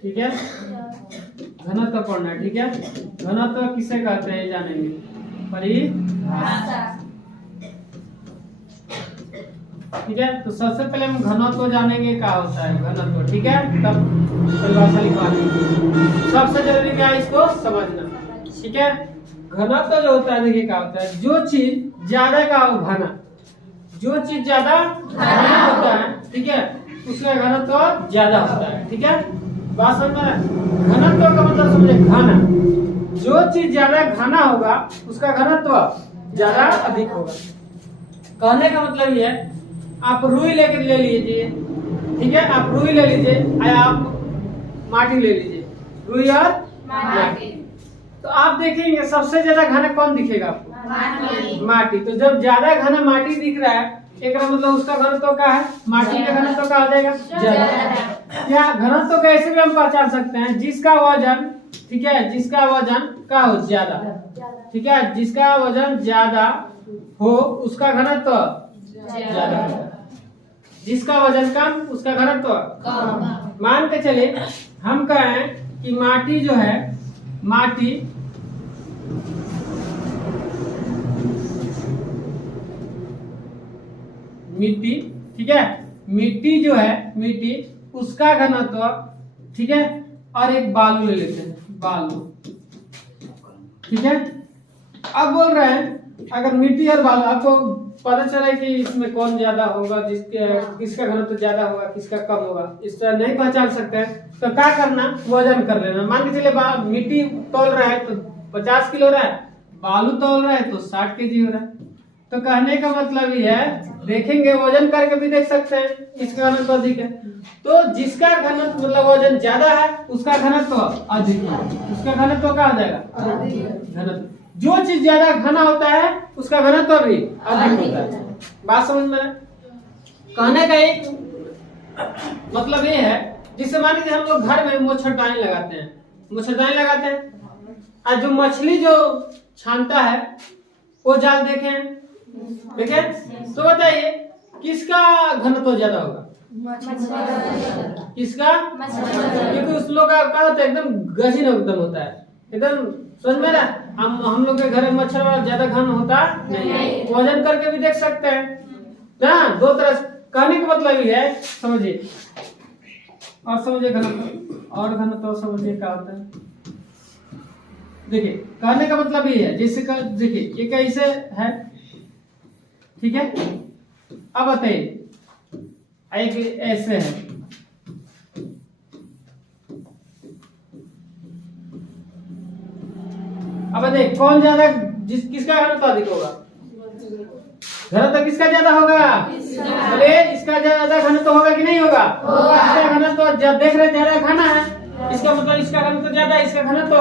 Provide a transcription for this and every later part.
ठीक है, घनत्व पढ़ना है। ठीक है, घनत्व किसे कहते हैं जानेंगे, परिभाषा। ठीक है, तो सबसे पहले हम घनत्व जानेंगे क्या होता है घनत्व। ठीक है, तब परिभाषा लिखवाएंगे। सबसे जरूरी क्या है इसको समझना। ठीक है, घनत्व जो होता है देखिए क्या होता है, जो चीज ज्यादा का हो घना, जो चीज ज्यादा घना होता है, ठीक है, उसका घनत्व ज्यादा होता है। ठीक है, बात समझ में, घनत्व का मतलब समझे घना, जो चीज ज्यादा घना होगा उसका घनत्व ज्यादा अधिक होगा। कहने का मतलब ये है, आप रुई लेकर ले लीजिए, ठीक है, आप रुई ले लीजिए या आप माटी ले लीजिए, रुई और माटी, तो आप देखेंगे सबसे ज्यादा घना कौन दिखेगा आपको, माटी। तो जब ज्यादा घना माटी दिख रहा है, एक मतलब उसका घनत्व क्या है, माटी का घनत्व क्या हो जाएगा, ज्यादा। या घनत्व कैसे भी हम पहचान सकते हैं, जिसका वजन, ठीक है, जिसका वजन क्या हो ज्यादा, ठीक है, जिसका वजन ज्यादा हो उसका घनत्व ज्यादा होगा, जिसका वजन कम उसका घनत्व कम। मान के चले हम कहें कि माटी जो है, माटी मिट्टी, ठीक है, मिट्टी जो है, मिट्टी उसका घनत्व, ठीक है, और एक बालू ले लेते हैं, बालू, ठीक है। अब बोल रहे हैं अगर मिट्टी और बालू, आपको पता चला कि इसमें कौन ज्यादा होगा, किसका घनत्व ज्यादा होगा किसका कम होगा, इस तरह नहीं पहचान सकते हैं, तो क्या करना, वजन कर लेना। मान के चले मिट्टी तोल रहा है तो 50 किलो रहा है, बालू तोल रहा है तो 60 केजी हो रहा है। तो कहने का मतलब ये है, देखेंगे वजन करके भी देख सकते हैं इसका घनत्व अधिक है, तो जिसका घनत्व मतलब वजन ज्यादा है उसका घनत्व अधिक है, उसका घनत्व क्या हो जाएगा, घनत्व। जो चीज ज्यादा घना होता है उसका घनत्व भी अधिक होता है। बात समझ में? कहने का एक मतलब ये है, जिससे मान लीजिए हम लोग घर में मच्छरदानी लगाते हैं, मच्छरदानी लगाते हैं, और जो मछली जो छानता है वो जाल देखें, देखें, तो बताइए किसका घनत्व ज्यादा होगा, किसका, क्योंकि उस लोग का क्या होता है एकदम गहीन एकदम होता है, एकदम समझ में ना। हम लोग के घर में मच्छर ज्यादा घन होता नहीं, वजन करके भी देख सकते हैं ना। दो तरह कहने का मतलब ये है, समझिए और समझिए घनत्व और घनत्व समझिए क्या होता है। देखिए कहने का मतलब ये है, जैसे देखिए ये कैसे है, ठीक है, अब बताइए एक ऐसे है, अब बताइए कौन ज्यादा, किसका घनत्व अधिक होगा, घनत्व किसका ज्यादा होगा, बोले इसका ज्यादा घनत्व होगा कि नहीं होगा, इसका घनत्व जब देख रहे ज्यादा घना है, इसका मतलब इसका घनत्व ज्यादा है, इसका घनत्व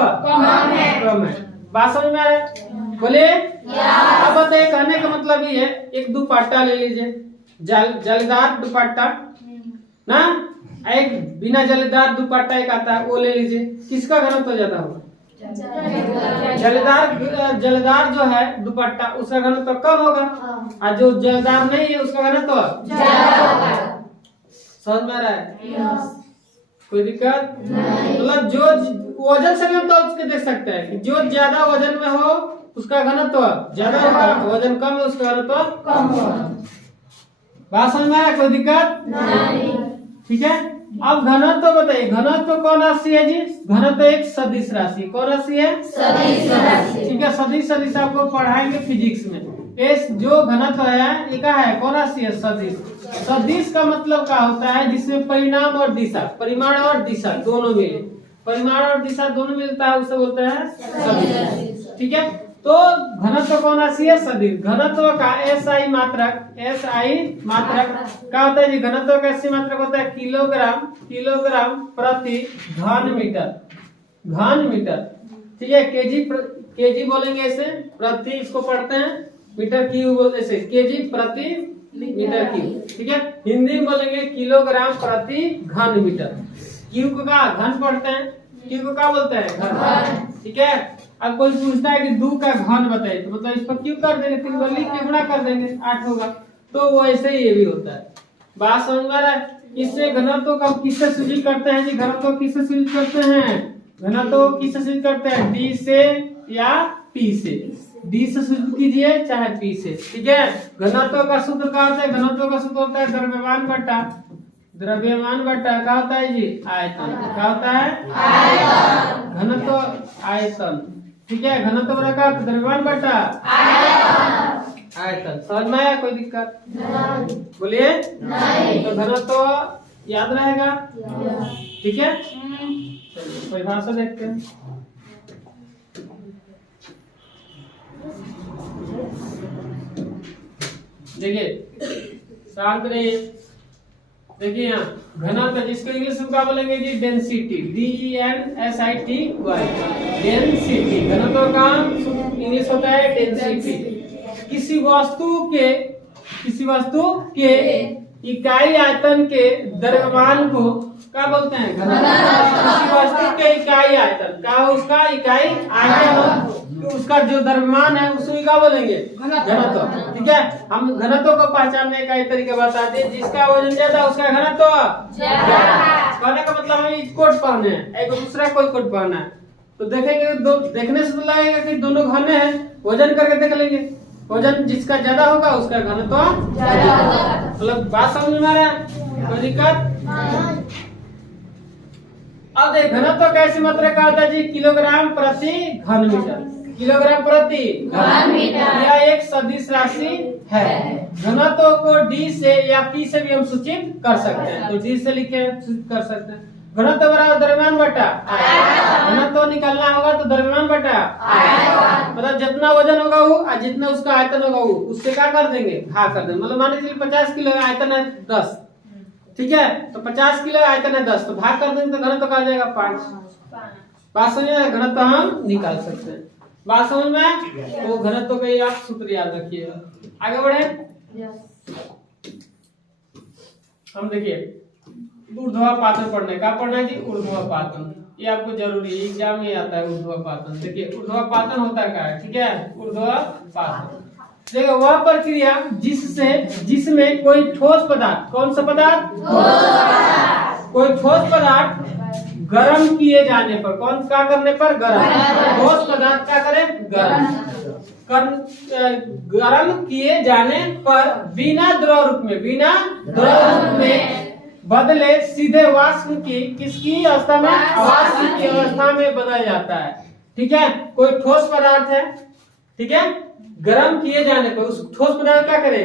कम है। बात समझ में आ रहा है, बोले। अब बताइए कहने का मतलब ये है, एक दुपट्टा ले लीजिए, जालीदार दुपट्टा ना, एक बिना जालीदार दुपट्टा एक आता है वो ले लीजिए, किसका घनत्व ज्यादा होगा, जलदार जो है दुपट्टा उसका घनत्व कम होगा, और जो जलदार नहीं है उसका घनत्व ज्यादा होगा। समझ में आ रहा है, कोई दिक्कत मतलब जो वजन से भी हम तौल के देख सकते हैं कि जो ज्यादा वजन में हो उसका घनत्व ज्यादा होगा, वजन कम है उसका घनत्व कम होगा। बात समझ में आया, कोई दिक्कत नहीं, ठीक है। अब घनत्व बताइए, घनत्व कौन राशि है जी, घनत्व एक सदिश राशि, कौन राशि है, सदिश राशि, ठीक है। सदिश आपको पढ़ाएंगे फिजिक्स में। इस जो घनत्व है ये क्या है, कौन राशि है, सदिश। सदिश का मतलब क्या होता है, जिसमें परिमाण और दिशा, परिमाण और दिशा दोनों मिले, परिमाण और दिशा दोनों मिलता है उसे बोलते हैं सदिश, ठीक है। तो घनत्व कौन राशि है, सदिश। घनत्व का एसआई मात्रक, एसआई मात्रक क्या होता है जी, घनत्व का एसआई मात्रक होता है किलोग्राम प्रति घन मीटर, घन मीटर, ठीक है। केजी बोलेंगे ऐसे, प्रति इसको पढ़ते हैं, मीटर क्यूब बोलते ऐसे, केजी प्रति मीटर क्यूब, ठीक है। हिंदी में बोलेंगे किलोग्राम प्रति घन मीटर। क्यूब का घन पढ़ते हैं, क्यूब को क्या बोलते हैं, घन, ठीक है। अब कोई पूछता है कि 2 का घन बताइए, तो मतलब इस पर क्यूब कर देंगे, 3 लिख के गुणा कर देंगे, 8 होगा। तो वो ऐसे ही ये भी होता है। बात समझ में आ रहा है, इससे घनत्व को किससे सूचित करते हैं जी? घनत्व किससे सूचित करते हैं? घनत्व किससे सूचित करते हैं? डी से या पी से? डी से सूचित कीजिए चाहे पी से, ठीक है। घनत्व का सूत्र क्या होता है? घनत्व का सूत्र होता है द्रव्यमान बटा क्या होता है जी? आयतन। क्या होता है? आयतन। घनत्व आयतन, ठीक है। घनत्व बराबर द्रव्यमान बटा आयतन। समझ में आया? कोई दिक्कत बोलिए नहीं। तो घनत्व याद रहेगा, ठीक है। चलिए परिभाषा देखते हैं। देखिए शांत रहिए। देखिए यहाँ घनत्व, जिसको इंग्लिश में क्या बोलेंगे जी? Density, DENSITY, density. घनत्व का इंग्लिश होता है डेंसिटी। किसी वस्तु के इकाई आयतन के द्रव्यमान को क्या बोलते हैं? घनत्व। किसी वस्तु के इकाई आयतन का, उसका इकाई आयतन, उसका जो द्रव्यमान है उसको क्या बोलेंगे? घनत्व, ठीक है। हम घनत्व को पहचानने का एक तरीका बताते हैं। जिसका वजन ज्यादा उसका घनत्व कहने का मतलब हमें कोट पहने हैं, एक दूसरा कोई कोट पहना है तो देखेंगे देखने से तो लगेगा कि दोनों घने हैं, वजन करके देख लेंगे। वजन जिसका ज्यादा होगा उसका घनत्व ज्यादा। मतलब बात समझ में आ रहा है? कोई दिक्कत? अब देख घनत्व कैसी मात्रा का होता है जी? किलोग्राम प्रति घन मीटर। किलोग्राम प्रति घन मीटर यह एक सदिश राशि है। घनत्व को डी से या पी से भी हम सूचित कर सकते हैं। तो डी से लिखे सूचित कर सकते हैं। घनत्व बराबर द्रव्यमान बटा आयतन। घनत्व निकालना होगा तो द्रव्यमान बटा आयतन, मतलब जितना वजन होगा वो और जितना उसका आयतन होगा वो उससे क्या कर देंगे? भाग कर देंगे। मतलब मान लीजिए 50 किलो आयतन है 10, ठीक है। तो 50 किलो आयतन है 10, तो भाग कर देंगे तो घनत्व का आ जाएगा 5। बात समझ में? घनत्व हम निकाल सकते हैं। बात समझ में? तो घनत्व का आप सूत्र याद रखिएगा। आगे बढ़े हम। देखिए ऊर्ध्वापातन पढ़ने का पढ़ना है जी। ऊर्ध्वापातन ये आपको जरूरी है, एग्जाम में आता है ऊर्ध्वापातन। देखिए ऊर्ध्वापातन होता क्या है, ठीक है। ऊर्ध्वापातन देखो वह प्रक्रिया जिसमें कोई ठोस पदार्थ, कौन सा पदार्थ? कोई ठोस पदार्थ गर्म किए जाने पर, कौन क्या करने पर? गर्म। ठोस पदार्थ क्या करे? गर्म किए जाने पर बिना द्रव रूप में बदले सीधे वाष्प की किसकी अवस्था में? वाष्प की अवस्था में बदल जाता है, ठीक है। कोई ठोस पदार्थ है, ठीक है, गरम किए जाने पर उस ठोस पदार्थ क्या करे?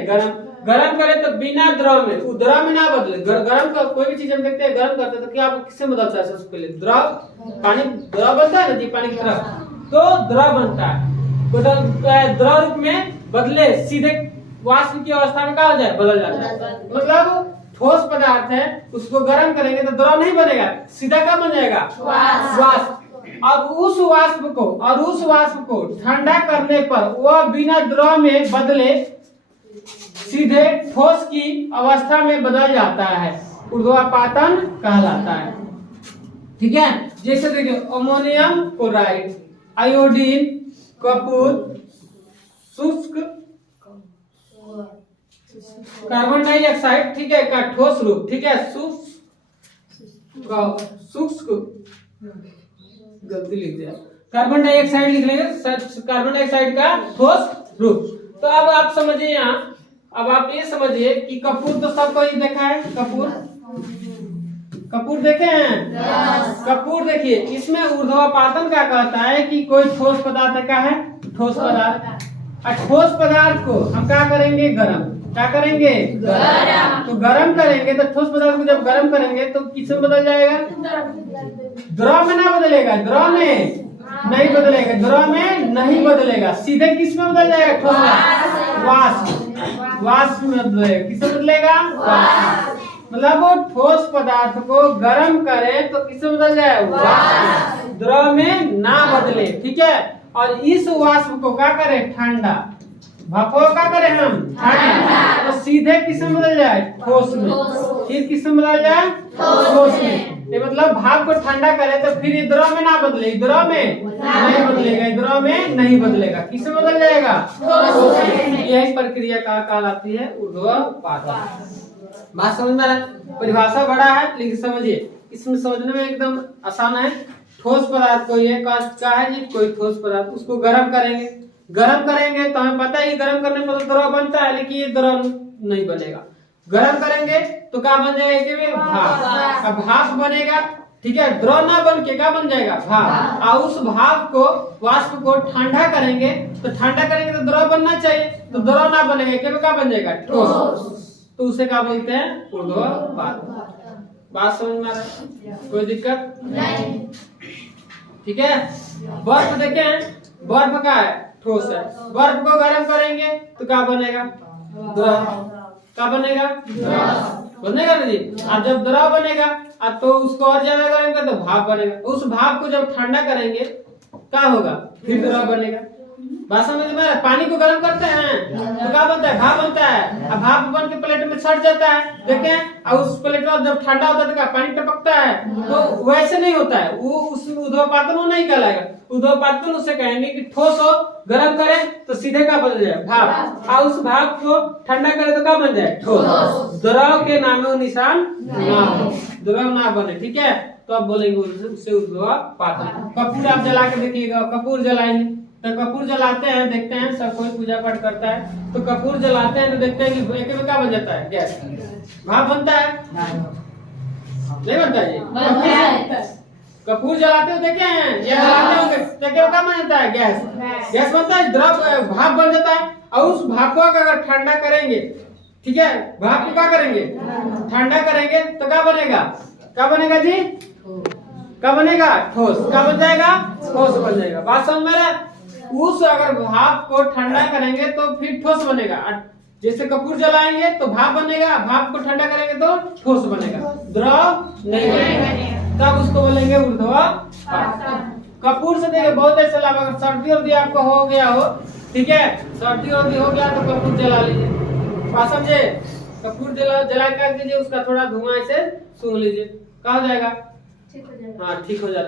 गरम करे तो बिना द्रव में, वो द्रव में ना बदले। गरम का कोई भी चीज हम देखते हैं गरम करते हैं तो क्या किससे बदलता है? सबसे पहले द्रव, पानी द्रव बनता है ना जी, पानी की तरह तो द्रव बनता है। तो द्रव रूप में बदले सीधे वाष्प की अवस्था में क्या हो जाए? बदल जाता है। मतलब ठोस पदार्थ है उसको गर्म करेंगे तो द्रव नहीं बनेगा, सीधा क्या बन जाएगा? वाष्प। अब उस वाष्प को ठंडा करने पर वह बिना द्रव में बदले सीधे ठोस की अवस्था में बदल जाता है, ऊर्ध्वापातन कहलाता है, ठीक है। जैसे देखिए अमोनियम क्लोराइड, आयोडीन, कपूर, शुष्क कार्बन डाइऑक्साइड, ठीक है, का ठोस रूप, ठीक है। शुष्क गलती लिख दिया, कार्बन डाइऑक्साइड लिख लेंगे, कार्बन डाइऑक्साइड का ठोस रूप। तो अब आप समझिए यहाँ, अब आप ये समझिए कि कपूर तो सबको ही देखा है। कपूर देखे हैं? कपूर देखिए इसमें ऊर्ध्वापातन क्या कहता है कि कोई ठोस पदार्थ क्या है? ठोस पदार्थ। और ठोस पदार्थ को हम क्या करेंगे? गरम। क्या करेंगे? गरम। तो गरम करेंगे तो ठोस पदार्थ को जब गरम करेंगे तो किसमें बदल जाएगा? द्रव में ना बदलेगा, द्रव में नहीं बदलेगा, द्रव में नहीं बदलेगा, सीधे किस में बदल जाएगा? ठोस वाष्प में बदलेगा। किसमें बदलेगा? मतलब वो ठोस पदार्थ को गर्म करे तो किसमें बदल जाए? वाष्प। द्रव में ना बदले, ठीक है। और इस वाष्प को क्या करे? ठंडा। भाप क्या करे हम? ठंडा। तो सीधे किसमें बदल जाए? ठोस में। फिर किसमें बदल जाए? ठोस में। ये मतलब भाप को ठंडा करे तो फिर ये द्रव में ना बदले, द्रव में नहीं बदलेगा, द्रव में नहीं बदलेगा, किसमें बदल जाएगा? ठोस में। यही प्रक्रिया का कहलाती है ऊर्ध्वापातन। बात समझ में आ रहा है? परिभाषा बड़ा है लेकिन समझिए इसमें समझने में एकदम आसान है। ठोस पदार्थ कोई है क्या है जी, कोई ठोस पदार्थ, उसको गर्म करेंगे तो हमें पता है गर्म करने पर तो द्रव बनता है, लेकिन ये द्रव नहीं बनेगा। गर्म करेंगे तो क्या बन जाएगा कि भाप। अब भाप बनेगा, ठीक है, द्रव ना बन के क्या बन जाएगा भाप। और उस भाप को वाष्प को ठंडा करेंगे तो तो द्रव बनना चाहिए, तो द्रव ना बनेगा केवल क्या बन जाएगा ठोस, तो उसे क्या बोलते हैं ऊर्ध्वपात। बात समझ में आ रहा है? कोई दिक्कत नहीं, ठीक है। बर्फ देखें, बर्फ का है ठोस है, बर्फ को गर्म करेंगे तो क्या बनेगा द्रव, क्या बनेगा बनेगा ना जी। अब जब द्रव बनेगा अब तो उसको और ज्यादा गर्म कर तो भाप बनेगा, उस भाप को जब ठंडा करेंगे क्या होगा फिर द्रव बनेगा। बात समझ में आ रहा है? पानी को गर्म करते हैं तो क्या बनता है भाप बनता है, अब भाप बन के प्लेट में सट जाता है, देखें, और उस प्लेट में जब ठंडा होता है तो क्या पानी टपकता है, तो वैसे नहीं होता है वो, उसमें ऊर्ध्वपातन वो नहीं कहलाएगा। ऊर्ध्वपातन उसे कहेंगे कि ठोस हो, गर्म करें तो सीधे क्या बन जाए भाप, और उस भाप को ठंडा करे तो क्या बन जाए ठोस, द्रव के नामो निशान ना हो, द्रव ना बने, ठीक है। तो आप बोलेंगे उससे ऊर्ध्वपातन। कपूर आप जला के देखिएगा, कपूर जलाएंगे तो कपूर जलाते हैं, देखते हैं सब कोई पूजा पाठ करता है तो कपूर जलाते हैं तो देखते हैं कि एक में क्या बन जाता है गैस, भाप बनता है नहीं बनता है? कपूर जलाते हो देखे हैं, ये जलाते होंगे तो क्या बन जाता है गैस बनता है, द्रव भाप बन जाता है। और उस भाप को अगर ठंडा करेंगे, ठीक है, भाप को क्या करेंगे ठंडा करेंगे तो क्या बनेगा जी, क्या बनेगा ठोस, क्या बन जाएगा ठोस बन जाएगा। बात समझ में आ रहा है? उस अगर भाप को ठंडा करेंगे तो फिर ठोस बनेगा, जैसे कपूर जलाएंगे तो भाप बनेगा, भाप को ठंडा करेंगे तो ठोस बनेगा, द्रव नहीं बनेगा, तब उसको बोलेंगे ऊर्ध्वपातन। कपूर से देखिए बहुत ऐसा लाभ, अगर सर्दी वर्दी आपको हो गया हो, ठीक है, सर्दी वर्दी हो गया तो कपूर जला लीजिए, बात समझे, कपूर जला कर दीजिए, उसका थोड़ा धुआं ऐसे सूंघ लीजिए, क्या हो जाएगा, हाँ ठीक हो जाएगा।